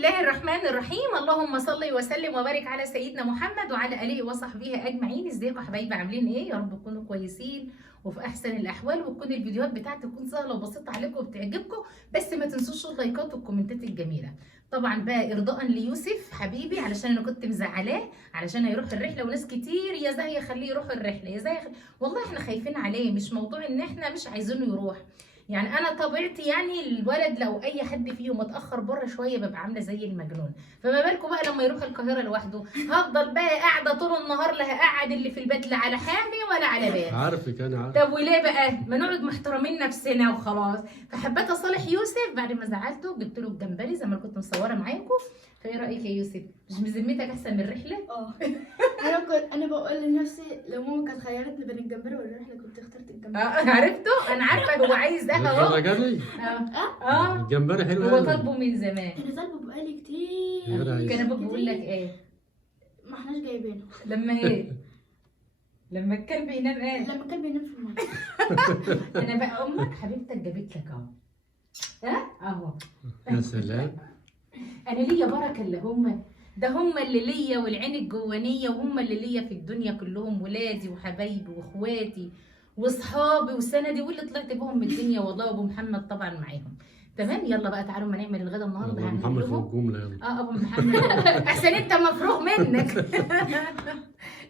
الله الرحمن الرحيم. اللهم صل وسلم وبارك على سيدنا محمد وعلى اله وصحبه اجمعين. ازيكم يا حبايبي، عاملين ايه؟ يا رب تكونوا كويسين وفي احسن الاحوال، وتكون الفيديوهات بتاعتي تكون سهله وبسيطه عليكم وبتعجبكم. بس ما تنسوش اللايكات والكومنتات الجميله. طبعا بقى ارضاء ليوسف حبيبي، علشان انا كنت مزعلاه علشان هيروح الرحله، وناس كتير يا زاهيه خليه يروح الرحله، يا زاهيه والله احنا خايفين عليه، مش موضوع ان احنا مش عايزينه يروح. يعني انا طبيعتي، يعني الولد لو اي حد فيهم اتاخر بره شويه ببقى عامله زي المجنون، فما بالكم بقى لما يروح القاهره لوحده؟ هفضل بقى قاعده طول النهار، لا هقعد اللي في البيت لا على حامي ولا على بال. عارفك انا عارف. طب وليه بقى ما نقعد محترمين نفسنا وخلاص؟ فحبيت اصالح يوسف بعد ما زعلته، جبت له الجمبري زي ما كنت مصوره معاكم. فايه رايك يا يوسف؟ مش بذمتك احسن من الرحله؟ انا بقول لنفسي لو ماما كانت خيرتني بين الجمبري والرحله كنت اخترت الجمبري. عرفته، انا عارفه هو عايز اهو. الدرجه الجمبري حلو هو قوي. طالبه من زمان. انا طالبه بقالي يا كتير. ريس. كان ابوك بيقول لك ايه؟ ما احناش جايبينه. لما ايه؟ لما الكلب ينام ايه؟ لما الكلب ينام في الميه. انا بقى امك حبيبتك جابت لك اهو. ها اهو. يا سلام. انا ليا بركه اللي هم ده، هم اللي ليا والعين الجوانيه، وهم اللي ليا في الدنيا كلهم، ولادي وحبايبي واخواتي واصحابي وسندي، واللي طلعت بهم من الدنيا والله، وابو محمد طبعا معاهم. تمام، يلا بقى تعالوا ما نعمل الغدا النهارده. أبو هعمل محمد في لهم الجمله يلا. ابو محمد احسن انت مفروغ منك.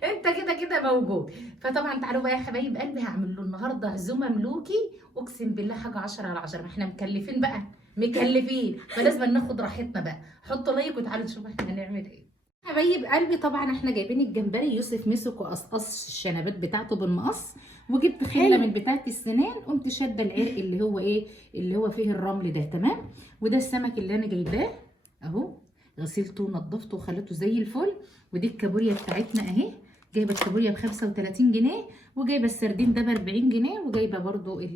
انت كده موجود. فطبعا تعالوا بقى يا حبايب قلبي، هعمل له النهارده عزومه ملوكي، اقسم بالله حاجه 10 على 10. ما احنا مكلفين بقى، مكلفين، فلازم ناخد راحتنا بقى. حطوا لايك وتعالوا نشوف احنا هنعمل ايه. حبايب قلبي طبعا احنا جايبين الجمبري، يوسف مسك وقصقص الشنبات بتاعته بالمقص، وجبت خله من بتاعه السنان، قمت شاده العرق اللي هو ايه، اللي هو فيه الرمل ده. تمام. وده السمك اللي انا جايباه اهو، غسلته ونضفته وخليته زي الفل. ودي الكابوريا بتاعتنا اهي، جايبه الكابوريا ب 35 جنيه، وجايبه السردين ده ب 40 جنيه، وجايبه برده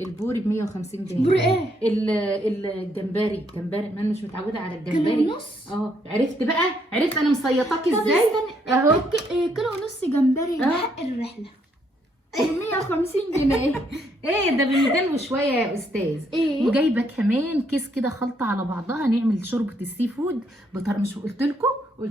البوري ب 150 جنيه. بوري ايه؟ الجمبري ما انا مش متعوده على كيلو الجمبري. ونص. عرفت بقى، عرفت انا مسيطاك طب ازاي استنى، اهو. كيلو ونص جمبري بحق الرحله 150 جنيه. ايه ده ب 200 وشويه يا استاذ. ايه؟ وجايبه كمان كيس كده خلطه على بعضها، نعمل شوربه السي فود مش قلت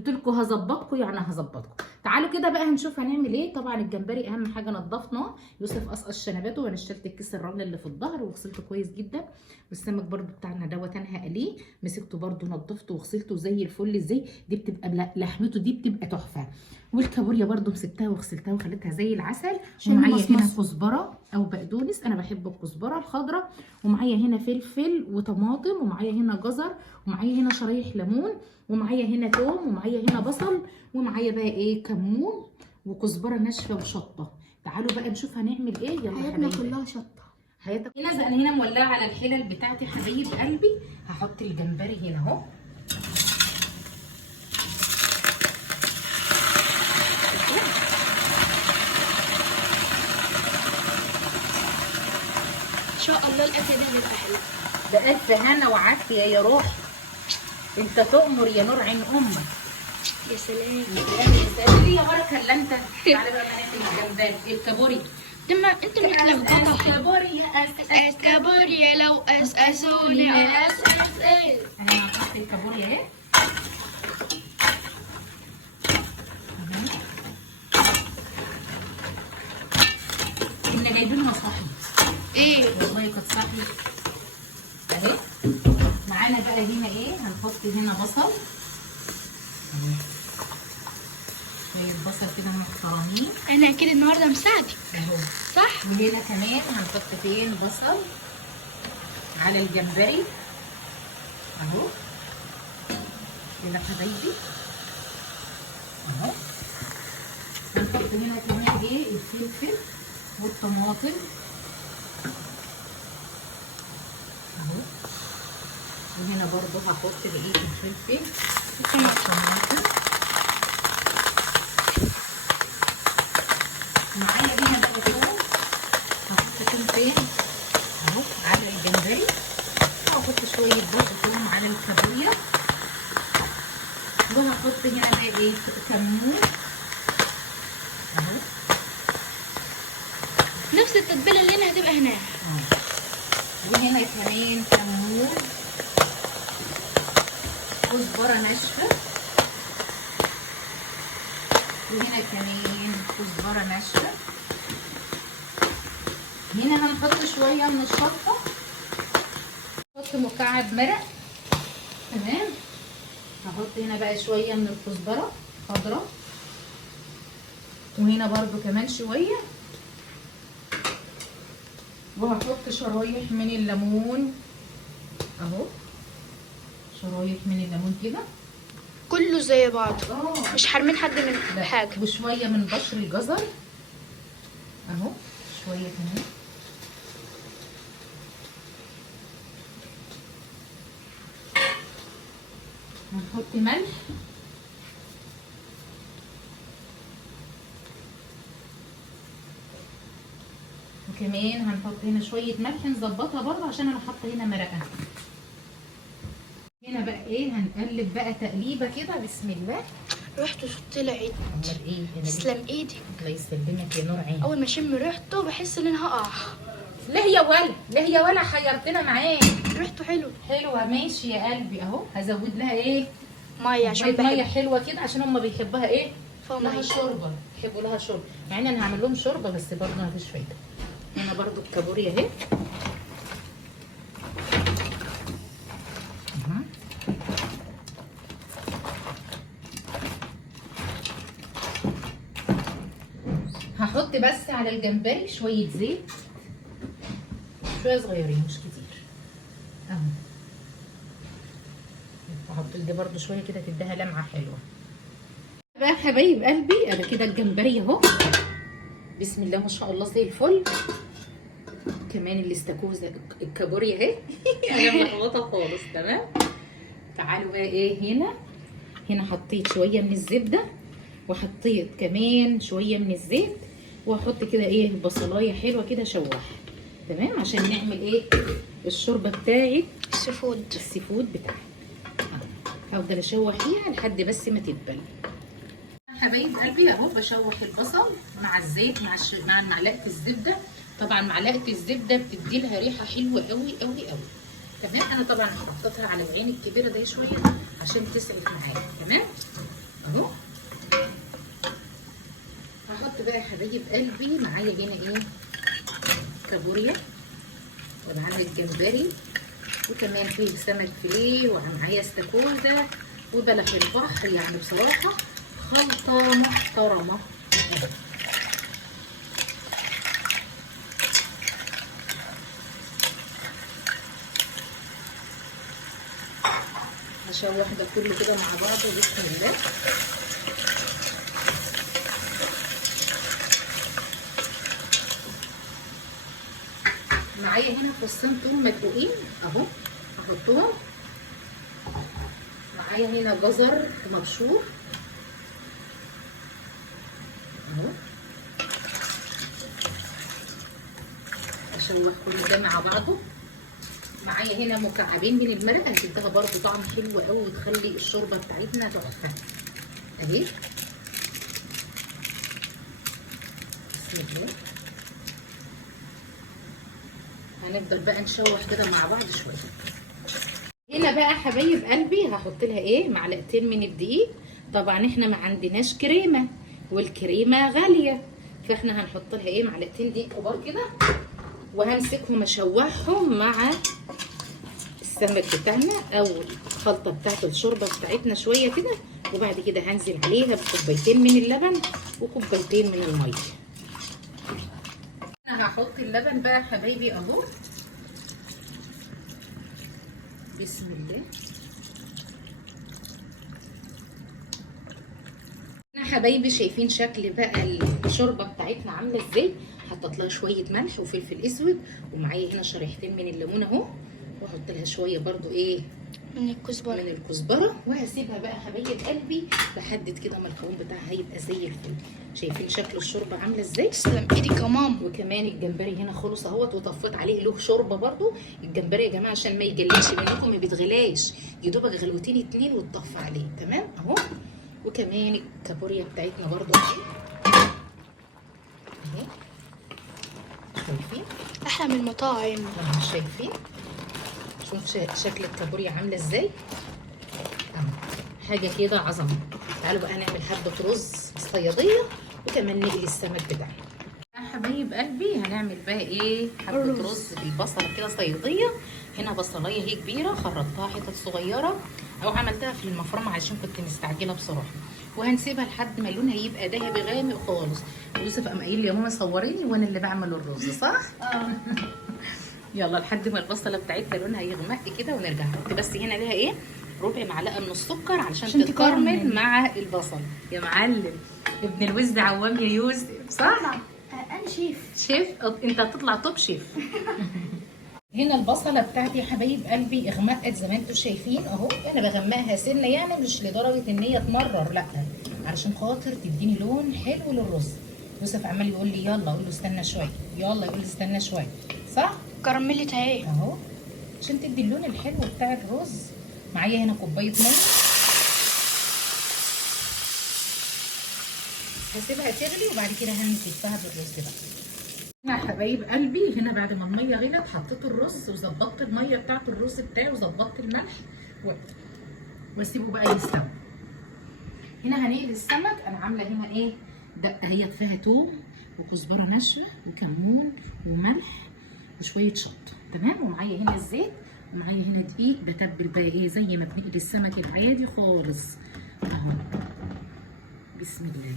لكم هظبطكم، يعني هظبطكم. تعالوا كده بقى هنشوف هنعمل ايه. طبعا الجمبري اهم حاجه نضفناه، يوسف قصقص شنباته، وانا شلت الكيس الرمل اللي في الظهر وغسلته كويس جدا. والسمك برده بتاعنا دوت انا هقليه، مسكته برده نضفته وغسلته زي الفل. ازاي دي بتبقى لحمته دي بتبقى تحفه. والكابوريا برده مسكتها وغسلتها وخليتها زي العسل. ومعايا هنا كزبره او بقدونس، انا بحب الكزبره الخضراء. ومعايا هنا فلفل وطماطم، ومعايا هنا جزر، ومعايا هنا شرايح ليمون، ومعايا هنا توم، ومعايا هنا بصل، ومعايا بقى ايه كمون وكزبره ناشفه وشطه. تعالوا بقى نشوف هنعمل ايه. يلا حياتنا حبايبي، كلها شطه. حياتك هنا زي هنا مولعه على الحلل بتاعتي حبايب قلبي. هحط الجمبري هنا اهو. ان شاء الله الاكل ده هيبقى حلو. ده ألف هنا وعافية يا روحي، انت تؤمر يا نور عين امك. يا سلام. يا سلام يا بركه الا انت. تعالى بقى نعمل الجمبري الكابوري. لما انت متلخبطه. الكابوريا اسكابوريا لو اساسوني اساس ايه. انا هحط الكابوريا اهي. كنا جايبينها صحي. ايه؟ والله كانت صحي اهي. معانا بقى هنا ايه، هنحط هنا بصل، شويه بصل كده محترمين. انا اكيد النهارده مساعدك اهو صح. وهنا كمان هنحط فين بصل على الجمبري اهو كده حبايبي اهو. هنحط هنا كمان ايه الفلفل والطماطم اهو. وهنا برضو هحط بقيه الفلفل والطماطم. معايا هنا بقى توم، هحط توم فين اهو على الجمبري، وهحط شويه برضو توم على الكابوريا، وهحط هنا بقى ايه كمون اهو. نفس التتبيله اللي هنا هتبقى هناك. وهنا كمان كمون كزبره ناشفه، وهنا كمان كزبره ناشفه. هنا هنحط شويه من الشطه، نحط مكعب مرق. تمام. هحط هنا بقى شويه من الكزبره خضراء، وهنا برضو كمان شويه، وهحط شرايح من الليمون اهو، شرايح من الليمون كده كله زي بعض، مش حارمين حد من حاجه. وشويه من بشر الجزر اهو، شويه كمان. هنحط ملح، وكمان هنحط هنا شويه ملح نظبطها برضه عشان انا حاطه هنا مرقه. هنا بقى ايه، هنقلب بقى تقليبه كده. بسم الله. ريحته طلعت. امال ايه هنا؟ تسلم ايدك. الله يسلمك يا نور عيني. اول ما اشم ريحته بحس ان انا هقع. ليه يا ولا، ليه يا ولا حيرتنا معاه. ريحته حلو. حلوه ماشي يا قلبي اهو. هزود لها ايه؟ ميه عشان ميه حلوه كده عشان هم بيحبوها ايه؟ لها ميه. شوربه، بيحبوا لها شوربه. مع ان انا هعمل لهم شوربه بس برضه مفيش فايده. هنا برضه الكابوريا اهي. هحط بس على الجمبري شويه زيت، شويه صغيرين مش كتير اهو. هحط دي برضو شويه كده تديها لمعه حلوه. بقى حبايب قلبي انا كده الجمبري اهو بسم الله ما شاء الله زي الفل. كمان الاستاكوزا الكابوريا اهي انا ملخبطه خالص. تمام. تعالوا بقى ايه، هنا حطيت شويه من الزبده، وحطيت كمان شويه من الزيت، وهحط كده ايه بصلايه حلوه كده اشوحها. تمام. عشان نعمل ايه الشوربه بتاعت السي فود بتاعي. هفضل اشوح فيها لحد بس ما تتبل. حبايب قلبي اهو بشوح البصل مع الزيت مع معلقه الزبده. طبعا معلقه الزبده بتدي لها ريحه حلوه قوي قوي قوي. تمام. انا طبعا حطيتها على العين الكبيره دي شويه عشان تسعف معايا. تمام اهو. هحط بقى يا حبايب قلبي معايا هنا ايه كابوريا، ومعانا الجمبري، وكمان فيه سمك فيليه، ومعايا استاكوزا وبلح البحر. يعني بصراحه خلطه محترمه. هشوح ده كله كده مع بعضه بسم الله. معايا هنا فصين توم مدقوقين اهو هحطهم. معايا هنا جزر مبشور اهو. اشوح كل ده مع بعضه. معايا هنا مكعبين من المرقه هتديها برضو طعم حلو قوي وتخلي الشوربه بتاعتنا تحفه اهي. بسم الله. هنفضل بقى نشوح كده مع بعض شويه. هنا بقى حبايب قلبي هحط لها ايه معلقتين من الدقيق. طبعا احنا ما عندناش كريمه والكريمه غاليه، فاحنا هنحط لها ايه معلقتين دقيق كبار كده، وهمسكهم اشوحهم مع السمك بتاعنا او الخلطه بتاعت الشوربه بتاعتنا شويه كده، وبعد كده هنزل عليها بكوبايتين من اللبن وكوبايتين من الميه. انا هحط اللبن بقى حبايبي اهو بسم الله. حبايبي شايفين شكل بقى الشوربه بتاعتنا عامله ازاي. حطيت لها شويه ملح وفلفل اسود، ومعايا هنا شريحتين من الليمون اهو، واحط لها شويه برضو ايه من الكزبره، وهسيبها بقى حبايب قلبي لحد كده ما القوام بتاعها هيبقى زي الفل. شايفين شكل الشوربه عامله ازاي. تسلم ايدك يا ماما. وكمان الجمبري هنا خلص اهوت، وطفيت عليه له شوربه برضو. الجمبري يا جماعه عشان ما يجليش منكم ما بيتغلاش، يا دوبك غلوتين 2 وتطفى عليه. تمام اهو. وكمان الكابوريا بتاعتنا برضو اهي شايفين احلى من المطاعم. شايفين. شوف شكل الكابوريا عامله ازاي اهو. حاجه كده عظمه. تعالوا بقى نعمل حبه رز صياديه وكمان نقلي السمك بتاعنا. يا حبايب قلبي هنعمل بقى ايه؟ حبه رز بالبصله كده صياديه. هنا بصلايه هي كبيره خرطتها حتت صغيره او عملتها في المفرمه عشان كنت مستعجله بصراحه، وهنسيبها لحد ما لونها يبقى ذهبي غامق خالص. يوسف قام قايل لي يا ماما صوريني وانا اللي بعمل الرز، صح؟ يلا لحد ما البصله بتاعتنا لونها يغمق كده ونرجع نحط بس هنا ليها ايه؟ ربع معلقه من السكر علشان تكرمل مع البصل. يا معلم ابن الوز عوام يا يوسف، صح؟ انا شيف. شيف؟ انت هتطلع توب شيف. هنا البصله بتاعتي يا حبايب قلبي اغمقت زي ما انتم شايفين اهو. انا بغمقها سنه يعني مش لدرجه ان هي تمرر، لا، علشان خاطر تديني لون حلو للرز. يوسف عمال يقول لي يلا، اقول له استنى شويه، يلا يقول لي استنى شويه، صح؟ كرملت اهي اهو عشان تدي اللون الحلو بتاع الرز. معايا هنا كوبايه ميه هسيبها تغلي وبعد كده هنزل فيها بالرز بقى. هنا يا حبايب قلبي هنا بعد ما الميه غلت حطيت الرز وظبطت الميه بتاعت الرز بتاعي وظبطت الملح واسيبه بقى يستوي. هنا هنقلي السمك. انا عامله هنا ايه؟ دقه هي فيها توم وكزبره ناشفه وكمون وملح وشويه شطه، تمام. ومعايا هنا الزيت ومعايا هنا دقيق بتبل بقى ايه زي ما بنقلي السمك العادي خالص اهو. بسم الله.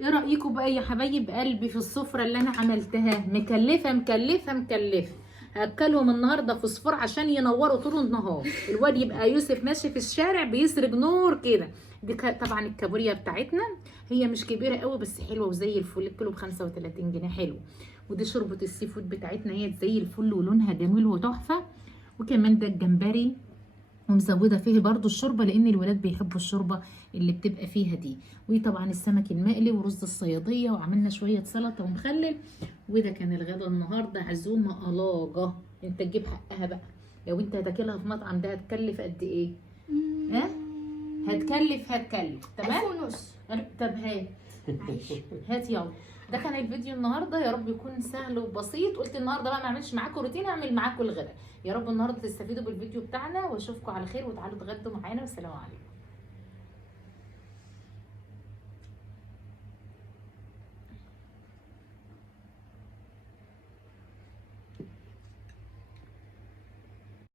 ايه رايكم بقى يا حبايب قلبي في السفره اللي انا عملتها؟ مكلفه مكلفه مكلفه. هاكلهم النهارده فوسفور عشان ينوروا طول النهار. الواد يبقى يوسف ماشي في الشارع بيسرق نور كده. دي طبعا الكابوريا بتاعتنا هي مش كبيره قوي بس حلوه وزي الفل. الكيلو ب 35 جنيه حلو. ودي شوربه السي فود بتاعتنا هي زي الفل ولونها جميل وتحفه. وكمان ده الجمبري ومزوده فيه برضو الشوربه لان الولاد بيحبوا الشوربه اللي بتبقى فيها دي. وطبعا السمك المقلي ورز الصياديه وعملنا شويه سلطه ومخلل. وده كان الغدا النهارده. عزومه الاجه. انت تجيب حقها بقى. لو انت هتاكلها في مطعم ده هتكلف قد ايه؟ ها؟ هتكلف تمام؟ 1500. طب هات يلا. ده كان الفيديو النهارده. يا رب يكون سهل وبسيط. قلت النهارده بقى ما اعملش معاكم روتين، اعمل معاكم الغدا. يا رب النهارده تستفيدوا بالفيديو بتاعنا واشوفكم على خير وتعالوا اتغدوا معانا والسلام عليكم.